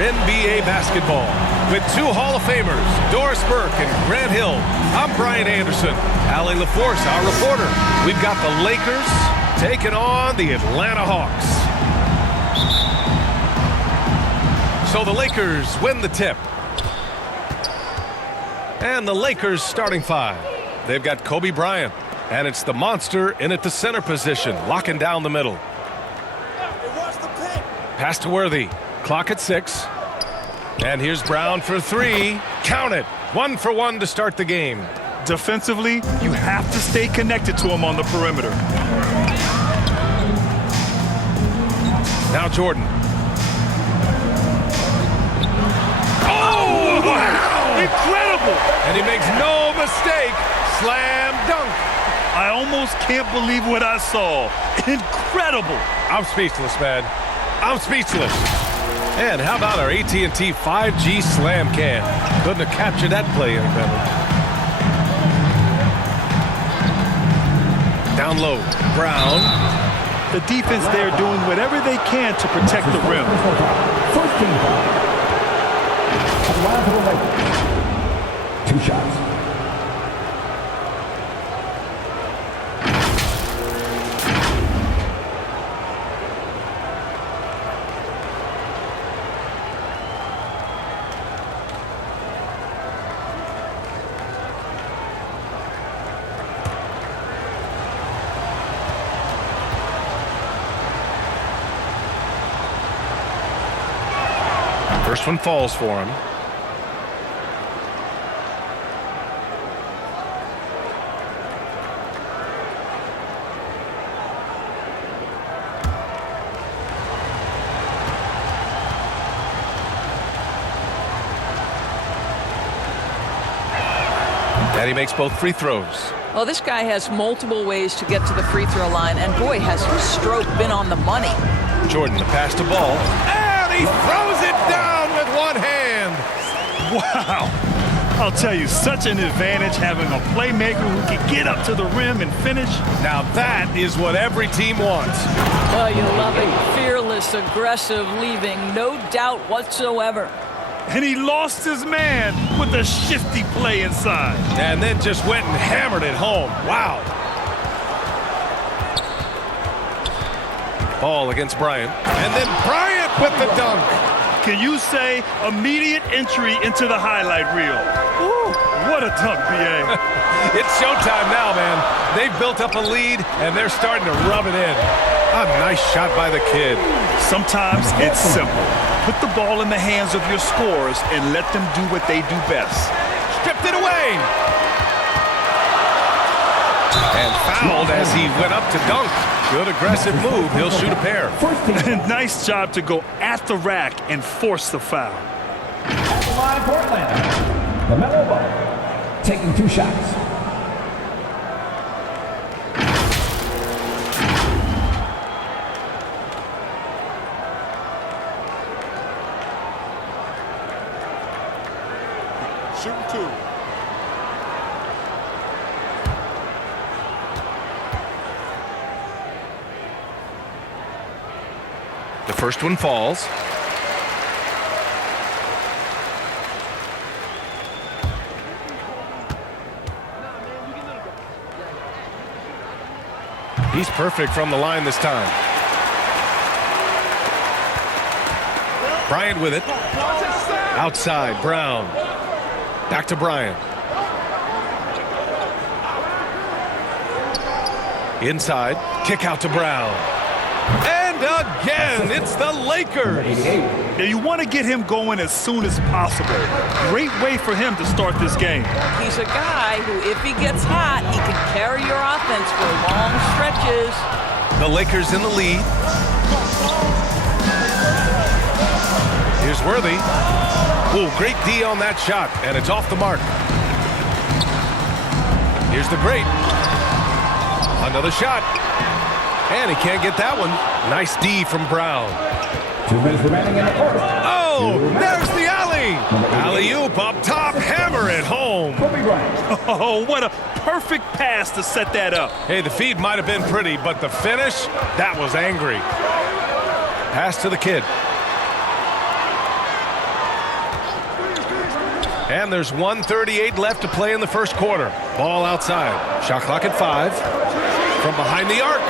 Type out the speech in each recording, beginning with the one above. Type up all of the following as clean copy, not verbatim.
NBA basketball. With two Hall of Famers, Doris Burke and Grant Hill, I'm Brian Anderson. Allie LaForce, our reporter. We've got the Lakers taking on the Atlanta Hawks. So the Lakers win the tip. And the Lakers starting five. They've got Kobe Bryant. And it's the monster in at the center position, locking down the middle. Pass to Worthy. Clock at 6. And here's Brown for 3. Count it. 1 for 1 to start the game. Defensively, you have to stay connected to him on the perimeter. Now Jordan. Oh, wow! Incredible! And he makes no mistake. Slam dunk. I almost can't believe what I saw. Incredible! I'm speechless, man. I'm speechless. And how about our AT&T 5G Slam Cam? Couldn't have captured that play any better. Down low, Brown. The defense there doing whatever they can to protect the rim. First team foul. Atlanta Lakers. 2 shots. First one falls for him. And he makes both free throws. Well, this guy has multiple ways to get to the free throw line, and boy, has his stroke been on the money. Jordan, the pass to Ball. And he throws it down with one hand. Wow! I'll tell you, such an advantage having a playmaker who can get up to the rim and finish. Now that is what every team wants. Well, you love it. Fearless, aggressive, leaving no doubt whatsoever. And he lost his man with a shifty play inside. And then just went and hammered it home. Wow. Ball against Bryant. And then Bryant with the dunk. Can you say immediate entry into the highlight reel? Woo, what a dunk, B.A. It's showtime now, man. They've built up a lead, and they're starting to rub it in. A nice shot by the kid. Sometimes it's simple. Put the ball in the hands of your scorers and let them do what they do best. Stripped it away. And fouled as he went up to dunk. Good aggressive move. He'll shoot a pair. Nice job to go at the rack and force the foul. At the line, Portland. LaMelo Ball taking 2 shots. Shooting 2. The first one falls. He's perfect from the line this time. Bryant with it. Outside, Brown. Back to Bryant. Inside, kick out to Brown. And again, it's the Lakers. Yeah, you want to get him going as soon as possible. Great way for him to start this game. He's a guy who, if he gets hot, he can carry your offense for long stretches. The Lakers in the lead. Here's Worthy. Ooh, great D on that shot, and it's off the mark. Here's the great. Another shot. And he can't get that one. Nice D from Brown. 2 minutes remaining in the fourth. Oh, there's the alley. Alley-oop up top, hammer it home. Kobe Bryant. Oh, what a perfect pass to set that up. Hey, the feed might have been pretty, but the finish, that was angry. Pass to the kid. And there's 1:38 left to play in the first quarter. Ball outside. Shot clock at 5. From behind the arc.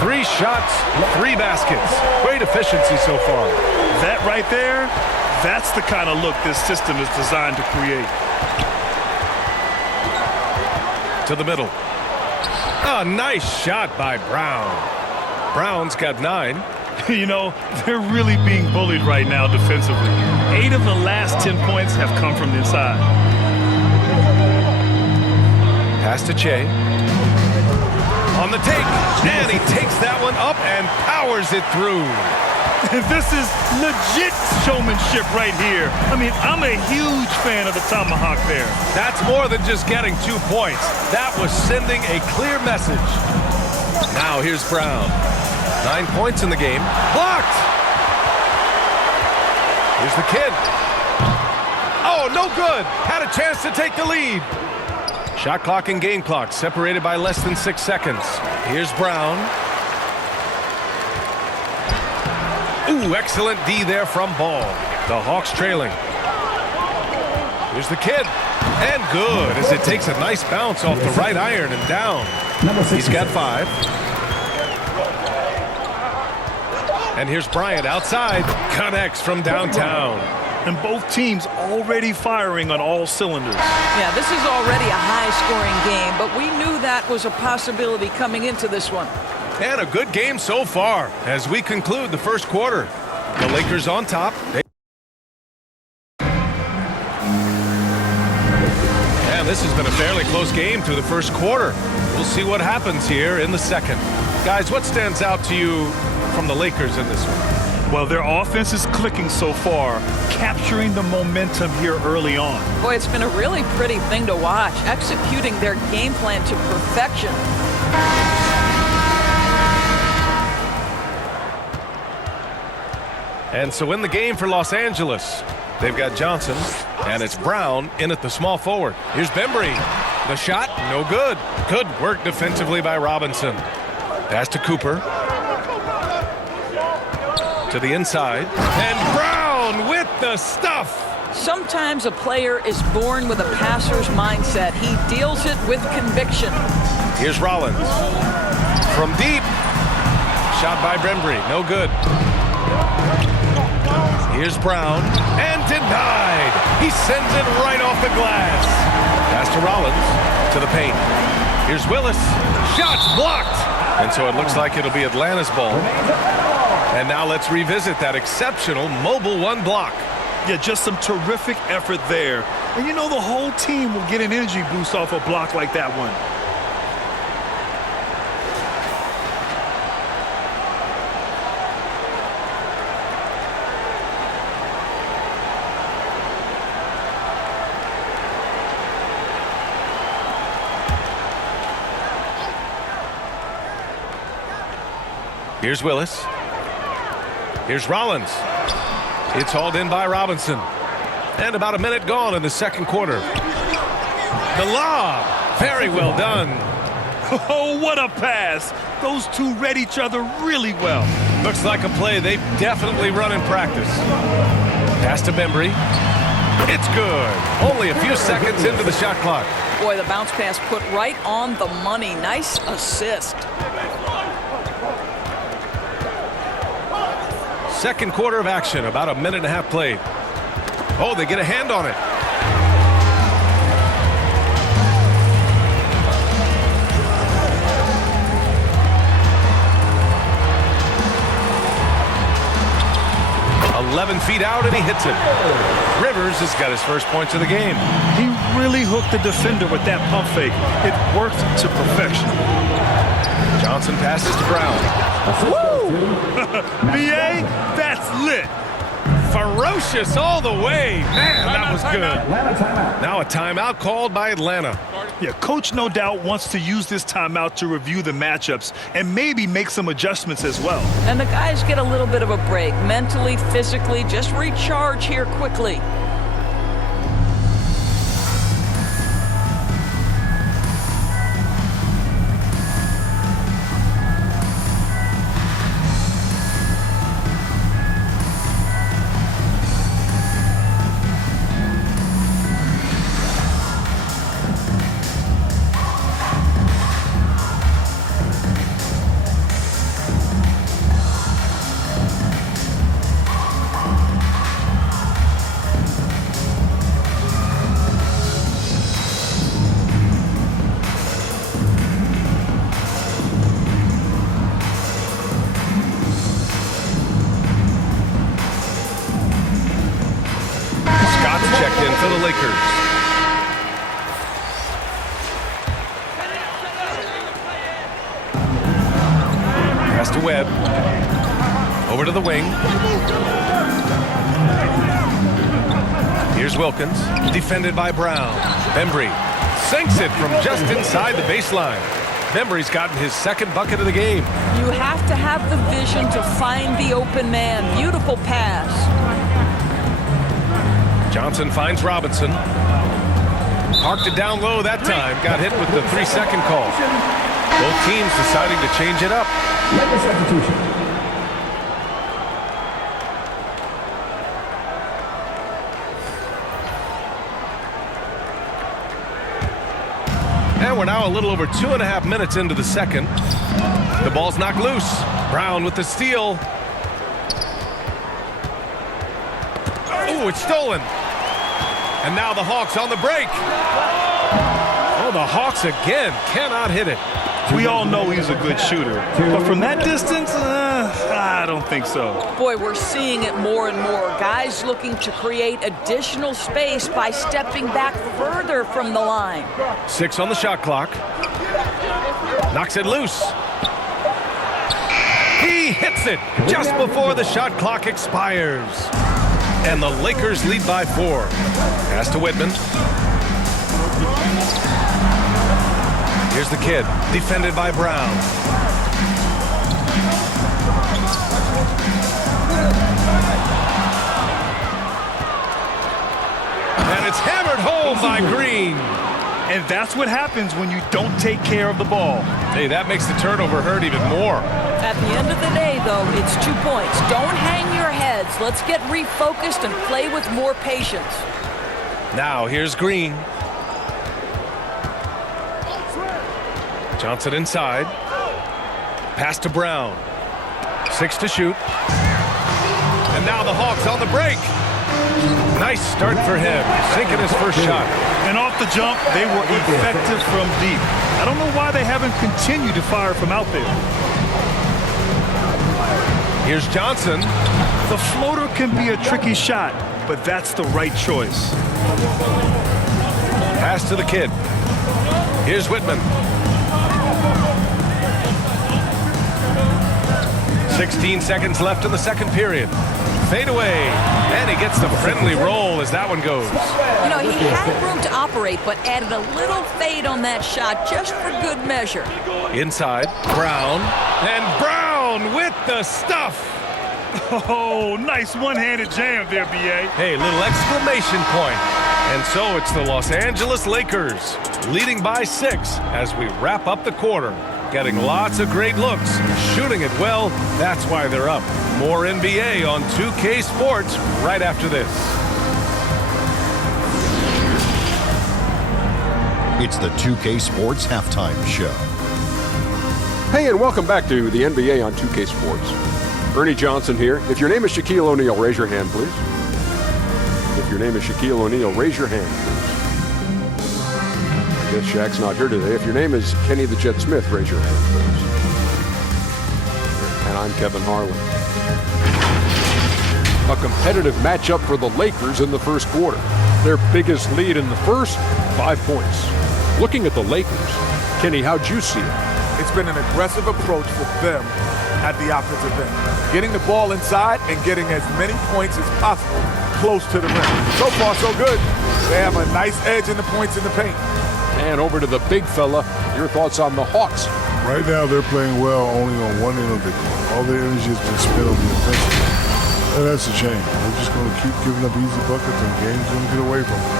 3 shots, 3 baskets. Great efficiency so far. That right there, that's the kind of look this system is designed to create. To the middle. A nice shot by Brown. Brown's got 9. You know, they're really being bullied right now defensively. 8 of the last 10 points have come from the inside. Pass to Che. On the take, and he takes that one up and powers it through. This is legit showmanship right here. I mean, I'm a huge fan of the tomahawk there. That's more than just getting 2 points. That was sending a clear message. Now here's Brown. 9 points in the game. Blocked! Here's the kid. Oh, no good. Had a chance to take the lead. Shot clock and game clock separated by less than 6 seconds. Here's Brown. Ooh, excellent D there from Ball. The Hawks trailing. Here's the kid. And good as it takes a nice bounce off the right iron and down. He's got 5. And here's Bryant outside. Connects from downtown. And both teams already firing on all cylinders. Yeah, this is already a high-scoring game, but we knew that was a possibility coming into this one. And a good game so far as we conclude the first quarter. The Lakers on top. And this has been a fairly close game through the first quarter. We'll see what happens here in the second. Guys, what stands out to you from the Lakers in this one? Well, their offense is clicking so far, capturing the momentum here early on. Boy, it's been a really pretty thing to watch, executing their game plan to perfection. And so in the game for Los Angeles, they've got Johnson, and it's Brown in at the small forward. Here's Bembry. The shot, no good. Good work defensively by Robinson. Pass to Cooper. To the inside. And Brown with the stuff. Sometimes a player is born with a passer's mindset. He deals it with conviction. Here's Rollins. From deep. Shot by Bembry. No good. Here's Brown. And denied. He sends it right off the glass. Pass to Rollins. To the paint. Here's Willis. Shots blocked. And so it looks like it'll be Atlanta's ball. And now let's revisit that exceptional mobile 1 block. Yeah, just some terrific effort there. And you know the whole team will get an energy boost off a block like that one. Here's Willis. Here's Rollins. It's hauled in by Robinson. And about a minute gone in the second quarter. The lob. Very well done. Oh, what a pass. Those two read each other really well. Looks like a play they've definitely run in practice. Pass to Bembry. It's good. Only a few seconds into the shot clock. Boy, the bounce pass put right on the money. Nice assist. Second quarter of action, about a minute and a half played. Oh, they get a hand on it. .11 feet out, and he hits it. Rivers has got his first points of the game. He really hooked the defender with that pump fake. It worked to perfection. Johnson passes to Brown. B.A., that's lit. Ferocious all the way. Man, that was good. Atlanta timeout. Now a timeout called by Atlanta. Yeah, coach no doubt wants to use this timeout to review the matchups and maybe make some adjustments as well. And the guys get a little bit of a break, mentally, physically, just recharge here quickly. to the Lakers. Pass to Webb. Over to the wing. Here's Wilkins, defended by Brown. Bembry sinks it from just inside the baseline. Bembry's gotten his second bucket of the game. You have to have the vision to find the open man. Beautiful pass. Johnson finds Robinson. Parked it down low that time. Got hit with the 3-second call. Both teams deciding to change it up. Lakers substitution. And we're now a little over 2.5 minutes into the second. The ball's knocked loose. Brown with the steal. Ooh, it's stolen. And now the Hawks on the break. Oh, the Hawks again cannot hit it. We all know he's a good shooter, but from that distance, I don't think so. Boy, we're seeing it more and more. Guys looking to create additional space by stepping back further from the line. 6 on the shot clock. Knocks it loose. He hits it just before the shot clock expires. And the Lakers lead by 4. Pass to Whitman. Here's the kid, defended by Brown. And it's hammered home by Green. And that's what happens when you don't take care of the ball. Hey, that makes the turnover hurt even more. At the end of the day, though, it's 2 points. Don't hang your heads. Let's get refocused and play with more patience. Now, here's Green. Johnson inside. Pass to Brown. 6 to shoot. And now the Hawks on the break. Nice start for him. Sinking his first shot. And off the jump, they were effective from deep. I don't know why they haven't continued to fire from out there. Here's Johnson. The floater can be a tricky shot, but that's the right choice. Pass to the kid. Here's Whitman. 16 seconds left in the second period. Fade away. And he gets the friendly roll as that one goes. You know, he had room to operate, but added a little fade on that shot just for good measure. Inside, Brown. And Brown with the stuff. Oh, nice one-handed jam there, B.A. Hey, little exclamation point. And so it's the Los Angeles Lakers leading by 6 as we wrap up the quarter. Getting lots of great looks, shooting it well. That's why they're up. More NBA on 2K Sports right after this. It's the 2K Sports Halftime Show. Hey, and welcome back to the NBA on 2K Sports. Ernie Johnson here. If your name is Shaquille O'Neal, raise your hand, please. If your name is Shaquille O'Neal, raise your hand, please. I guess Shaq's not here today. If your name is Kenny the Jet Smith, raise your hand, please. And I'm Kevin Harlan. A competitive matchup for the Lakers in the first quarter. Their biggest lead in the first, 5 points. Looking at the Lakers, Kenny, how'd you see it? It's been an aggressive approach for them at the offensive end. Getting the ball inside and getting as many points as possible close to the rim. So far, so good. They have a nice edge in the points in the paint. And over to the big fella, your thoughts on the Hawks? Right now, they're playing well only on one end of the court. All their energy has been spent on the offensive end. And that's a shame. They're just going to keep giving up easy buckets and games going to get away from them.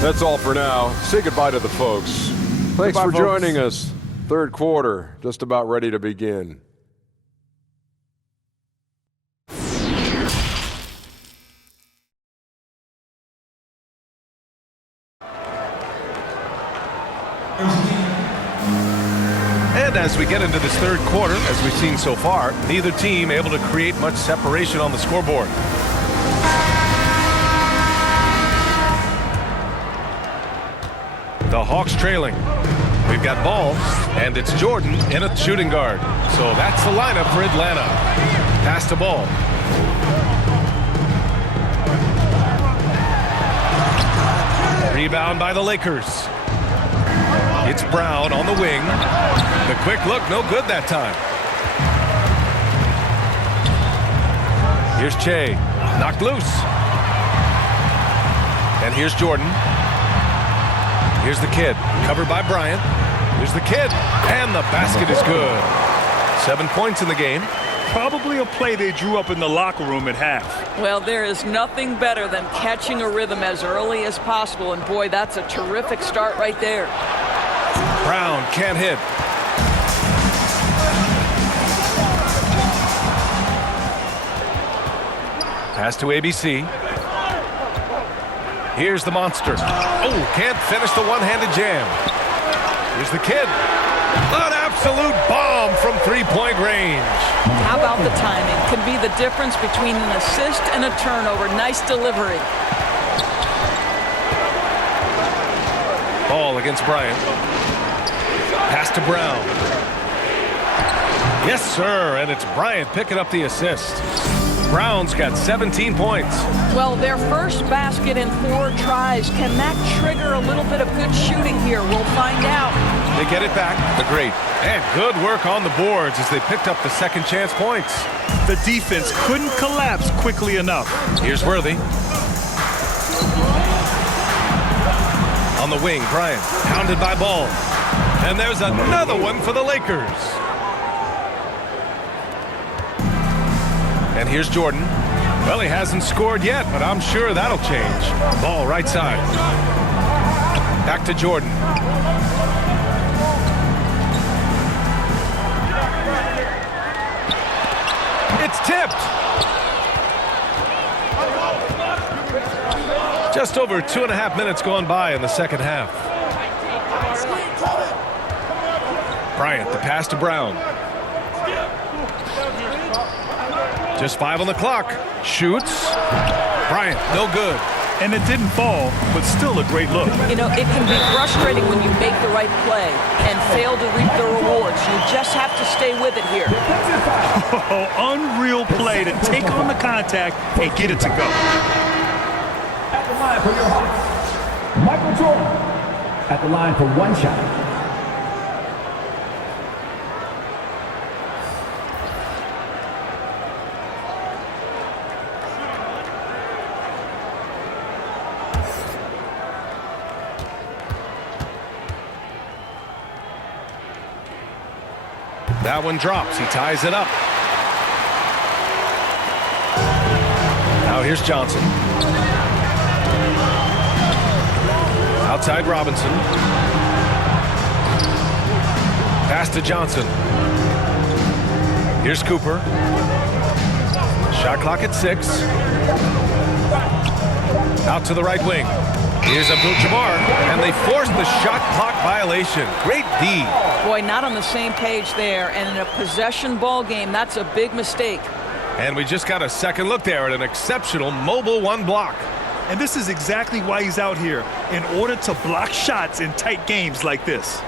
That's all for now. Say goodbye to the folks. Thanks for joining us. Third quarter, just about ready to begin. And as we get into this third quarter, as we've seen so far, neither team able to create much separation on the scoreboard. The Hawks trailing. We've got ball, and it's Jordan in a shooting guard. So that's the lineup for Atlanta. Pass the ball. Rebound by the Lakers. It's Brown on the wing. The quick look, no good that time. Here's Che, knocked loose. And here's Jordan. Here's the kid, covered by Bryant. Here's the kid, and the basket is good. 7 points in the game. Probably a play they drew up in the locker room at half. Well, there is nothing better than catching a rhythm as early as possible, and boy, that's a terrific start right there. Brown can't hit. Pass to ABC. Here's the monster. Oh, can't finish the one-handed jam. Here's the kid. An absolute bomb from three-point range. How about the timing? Can be the difference between an assist and a turnover. Nice delivery. Ball against Bryant. Pass to Brown. Yes, sir, and it's Bryant picking up the assist. Brown's got 17 points. Well, their first basket in 4 tries. Can that trigger a little bit of good shooting here? We'll find out. They get it back. The great. And good work on the boards as they picked up the second chance points. The defense couldn't collapse quickly enough. Here's Worthy. On the wing, Bryant, pounded by Ball. And there's another one for the Lakers. And here's Jordan. Well, he hasn't scored yet, but I'm sure that'll change. Ball right side. Back to Jordan. It's tipped. Just over 2.5 minutes gone by in the second half. Bryant, the pass to Brown. Just 5 on the clock. Shoots. Bryant, no good. And it didn't fall, but still a great look. You know, it can be frustrating when you make the right play and fail to reap the rewards. You just have to stay with it here. Oh, unreal play to take on the contact and get it to go. At the line for your Hawks, Michael Jordan. At the line for 1 shot. That one drops. He ties it up. Now here's Johnson. Outside Robinson. Pass to Johnson. Here's Cooper. Shot clock at 6. Out to the right wing. Here's Abdul-Jabbar, and they forced the shot clock violation. Great D. Boy, not on the same page there, and in a possession ball game, that's a big mistake. And we just got a second look there at an exceptional mobile 1 block. And this is exactly why he's out here, in order to block shots in tight games like this.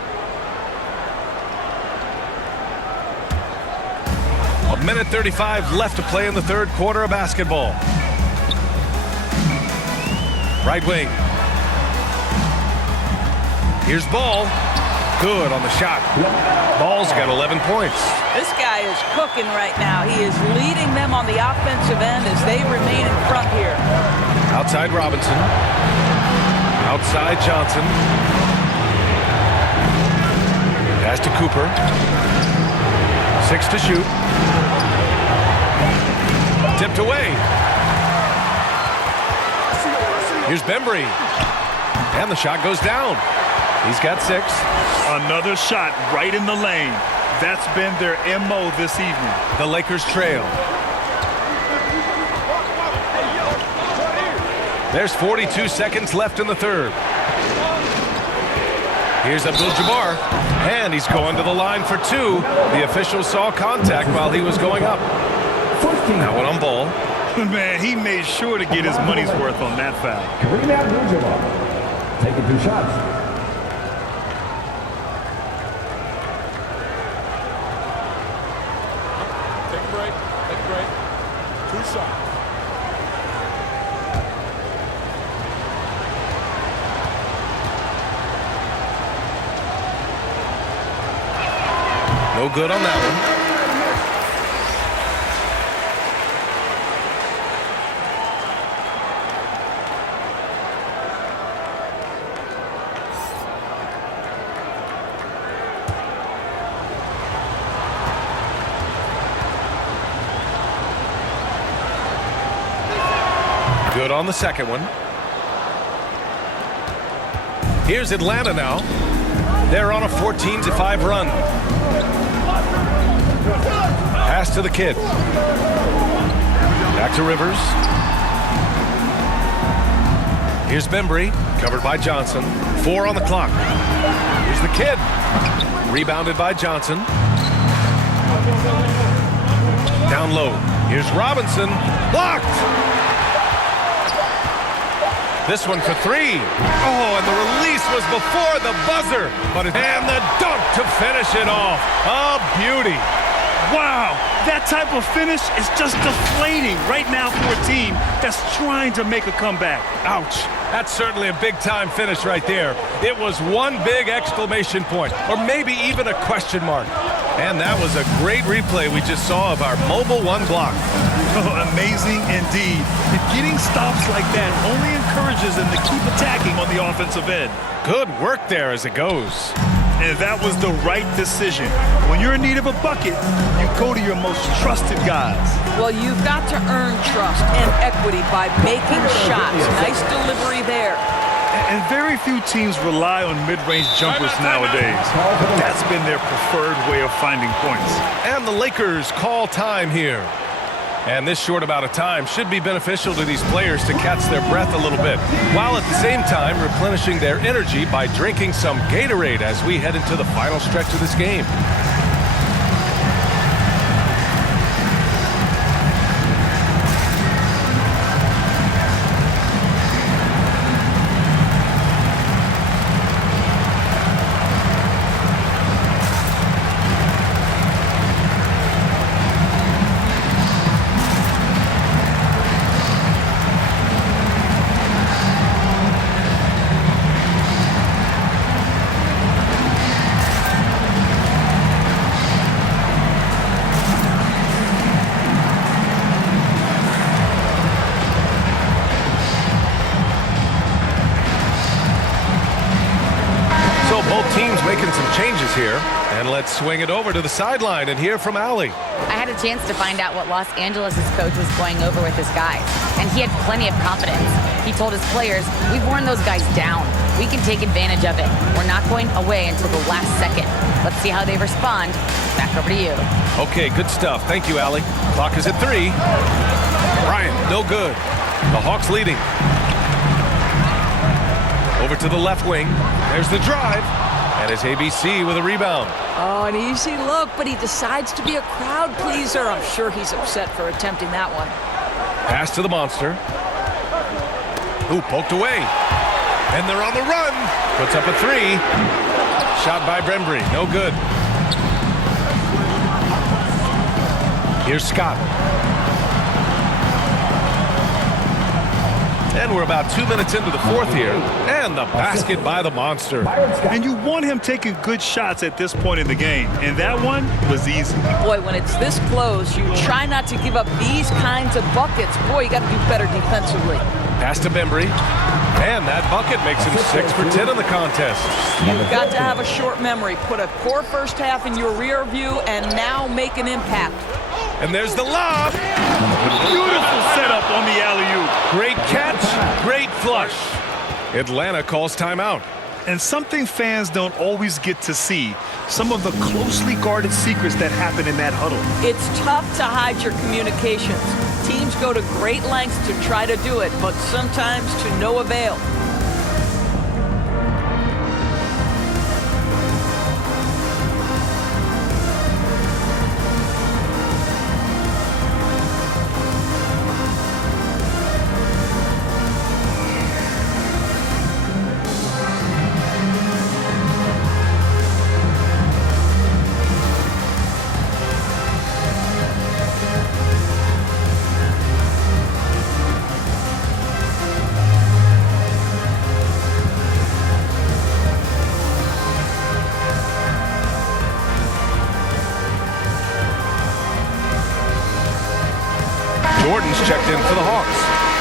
A minute 35 left to play in the third quarter of basketball. Right wing. Here's Ball. Good on the shot. Ball's got 11 points. This guy is cooking right now. He is leading them on the offensive end as they remain in front here. Outside Robinson. Outside Johnson. Pass to Cooper. 6 to shoot. Tipped away. Here's Bembry. And the shot goes down. He's got 6. Another shot right in the lane. That's been their MO this evening. The Lakers trail. There's 42 seconds left in the third. Here's Abdul-Jabbar, and he's going to the line for 2. The official saw contact while he was going up. That one on Ball. Man, he made sure to get his money's worth on that foul. Kareem Abdul-Jabbar taking 2 shots. Take a break. Take a break. 2 shots. No good on that one. Good on the second one. Here's Atlanta now. They're on a 14-5 run. Pass to the kid. Back to Rivers. Here's Bembry, covered by Johnson. 4 on the clock. Here's the kid. Rebounded by Johnson. Down low. Here's Robinson. Blocked! This one for 3. Oh, and the release was before the buzzer. And the dunk to finish it off. A beauty. Wow, that type of finish is just deflating right now for a team that's trying to make a comeback. Ouch. That's certainly a big-time finish right there. It was one big exclamation point, or maybe even a question mark. And that was a great replay we just saw of our Mobile One block. Oh, amazing indeed. And getting stops like that only encourages them to keep attacking on the offensive end. Good work there as it goes. And that was the right decision. When you're in need of a bucket, you go to your most trusted guys. Well, you've got to earn trust and equity by making shots. Nice delivery there. And very few teams rely on mid-range jumpers nowadays. That's been their preferred way of finding points. And the Lakers call time here. And this short amount of time should be beneficial to these players to catch their breath a little bit, while at the same time replenishing their energy by drinking some Gatorade as we head into the final stretch of this game. Making some changes here, and let's swing it over to the sideline and hear from Allie. I had a chance to find out what Los Angeles' coach was going over with his guys, and he had plenty of confidence. He told his players, we've worn those guys down. We can take advantage of it. We're not going away until the last second. Let's see how they respond. Back over to you. Okay, good stuff. Thank you, Allie. Clock is at 3. Bryant, no good. The Hawks leading. Over to the left wing. There's the drive. And it's ABC with a rebound. Oh, an easy look, but he decides to be a crowd pleaser. I'm sure he's upset for attempting that one. Pass to the monster. Ooh, poked away. And they're on the run. Puts up a 3. Shot by Bembry. No good. Here's Scott. And we're about 2 minutes into the fourth here. And the basket by the monster. And you want him taking good shots at this point in the game. And that one was easy. Boy, when it's this close, you try not to give up these kinds of buckets. Boy, you got to do better defensively. Pass to Bembry. And that bucket makes him 6 for 10 in the contest. You've got to have a short memory. Put a poor first half in your rear view and now make an impact. And there's the lob. Beautiful setup on the alley-oop. Great catch, great flush. Atlanta calls timeout. And something fans don't always get to see, some of the closely guarded secrets that happen in that huddle. It's tough to hide your communications. Teams go to great lengths to try to do it, but sometimes to no avail.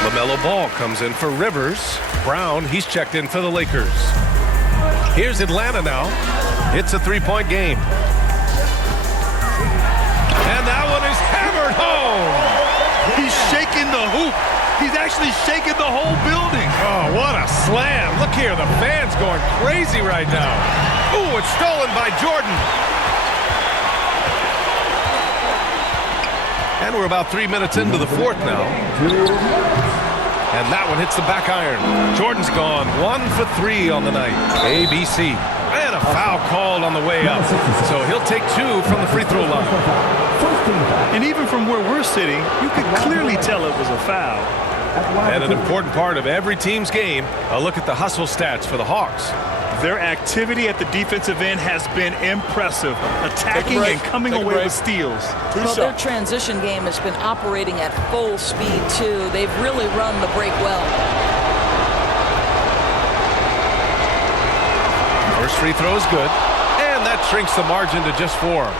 LaMelo Ball comes in for Rivers. Brown, he's checked in for the Lakers. Here's Atlanta now. It's a three-point game. And that one is hammered home. He's shaking the hoop. He's actually shaking the whole building. Oh, what a slam. Look here, the fans going crazy right now. Ooh, it's stolen by Jordan. And we're about 3 minutes into the fourth now. And that one hits the back iron. Jordan's gone 1 for 3 on the night. ABC. And a foul called on the way up. So he'll take 2 from the free throw line. And even from where we're sitting, you could clearly tell it was a foul. And an important part of every team's game, a look at the hustle stats for the Hawks. Their activity at the defensive end has been impressive, attacking and coming away with steals. Well, their transition game has been operating at full speed, too. They've really run the break well. First free throw is good, and that shrinks the margin to just 4.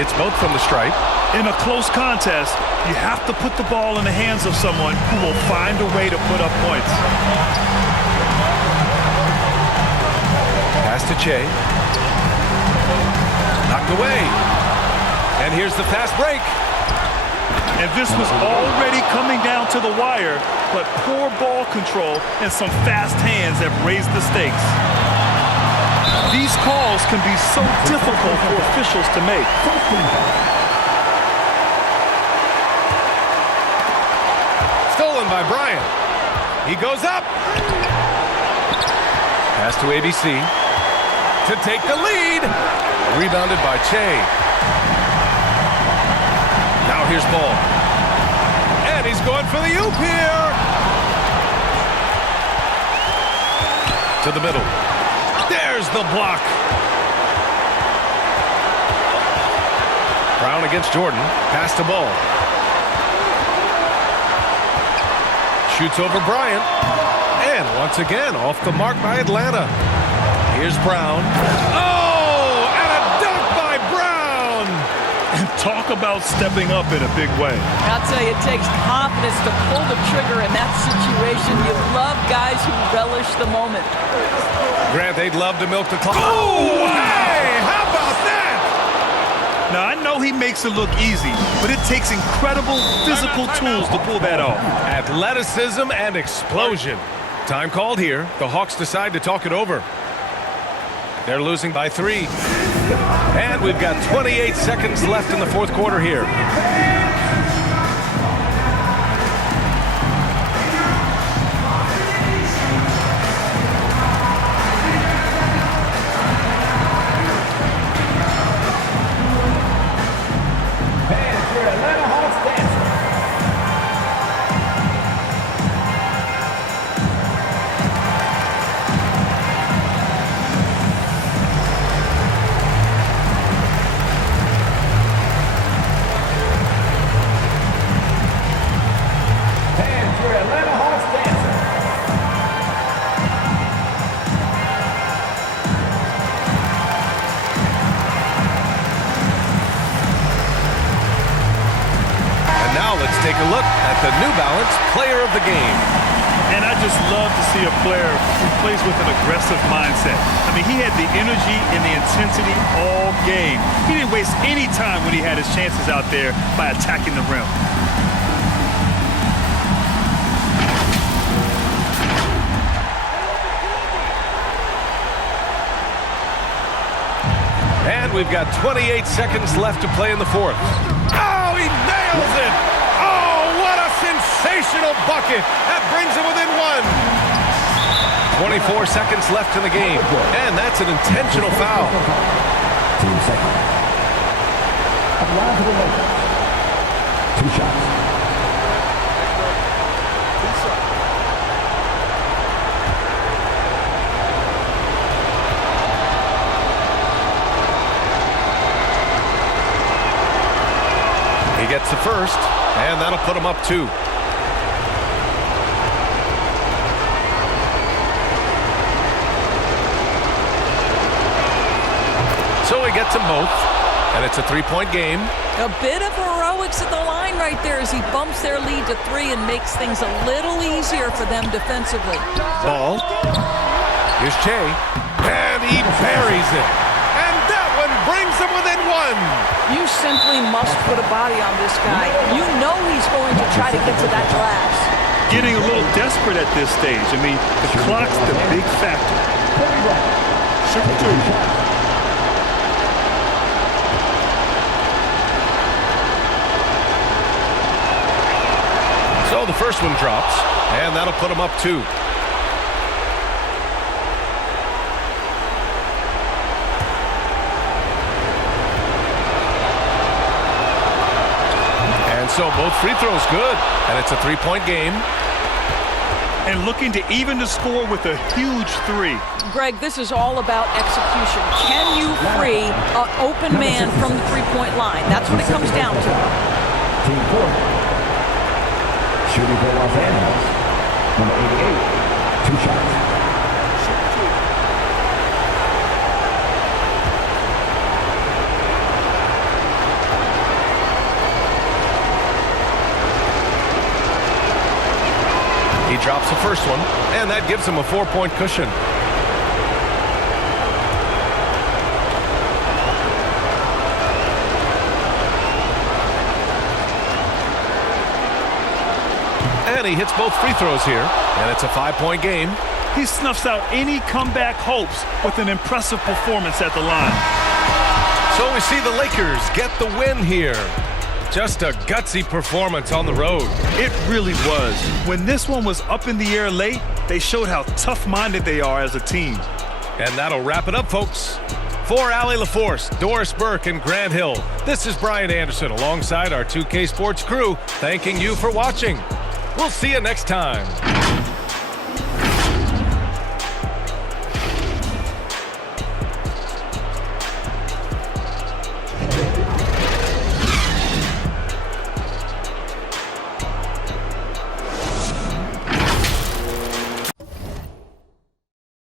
It's both from the stripe. In a close contest, you have to put the ball in the hands of someone who will find a way to put up points. Pass to Che. Knocked away. And here's the fast break. And this was already coming down to the wire, but poor ball control and some fast hands have raised the stakes. These calls can be so difficult for officials to make. Stolen by Bryant. He goes up. Pass to ABC to take the lead. Rebounded by Che. Now here's Ball. And he's going for the oop here. To the middle. There's the block. Brown against Jordan. Pass to Ball. Shoots over Bryant. And once again, off the mark by Atlanta. Here's Brown. Oh, and a dunk by Brown. And talk about stepping up in a big way. I'll tell you, it takes confidence to pull the trigger in that situation. You love guys who relish the moment. Grant, they'd love to milk the clock. Oh, hey, how about that? Now, I know he makes it look easy, but it takes incredible physical tools to pull that off. Athleticism and explosion. Time called here. The Hawks decide to talk it over. They're losing by 3. And we've got 28 seconds left in the fourth quarter here. Take a look at the New Balance Player of the Game. And I just love to see a player who plays with an aggressive mindset. I mean, he had the energy and the intensity all game. He didn't waste any time when he had his chances out there by attacking the rim. And we've got 28 seconds left to play in the fourth. Oh, he nails it! Sensational bucket. That brings him within 1. 24 seconds left in the game. And that's an intentional foul. 2 seconds. Apply to the Lakers. 2 shots. He gets the first, and that'll put him up 2. So he gets them both, and it's a 3-point game. A bit of heroics at the line right there as he bumps their lead to 3 and makes things a little easier for them defensively. Ball. Here's Che, and he buries it. And that one brings them within 1. You simply must put a body on this guy. You know he's going to try to get to that glass. Getting a little desperate at this stage. I mean, the clock's the big factor. Shoot 2. So the first one drops, and that'll put him up 2. And so both free throws good, and it's a 3-point game. And looking to even the score with a huge 3. Greg, this is all about execution. Can you free an open man from the 3-point line? That's what it comes down to. Team 4. Shooting for Los Angeles. Number 88. 2 shots. He drops the first one, and that gives him a 4-point cushion. And he hits both free throws here, and it's a 5-point game. He snuffs out any comeback hopes with an impressive performance at the line. So we see the Lakers get the win here. Just a gutsy performance on the road. It really was. When this one was up in the air late, they showed how tough-minded they are as a team. And that'll wrap it up, folks. For Allie LaForce, Doris Burke, and Grant Hill, this is Brian Anderson alongside our 2K Sports crew, thanking you for watching. We'll see you next time.